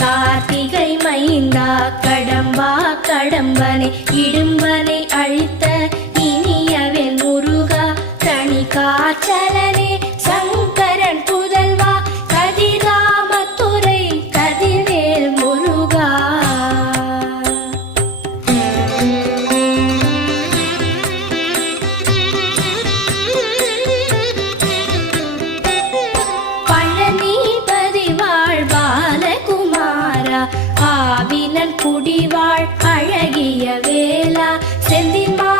கார்த்திகை மைந்தா கடம்பா கடம்பனை இடும்பனை அழித்த இனியவன் முருகா தனி காச்சலனே சங்கரன் புதல்வா கதிராமத்துறை கதிர்வேல் முருகா. ஆவினன் குடிவாழ் அழகிய வேளா செந்திமா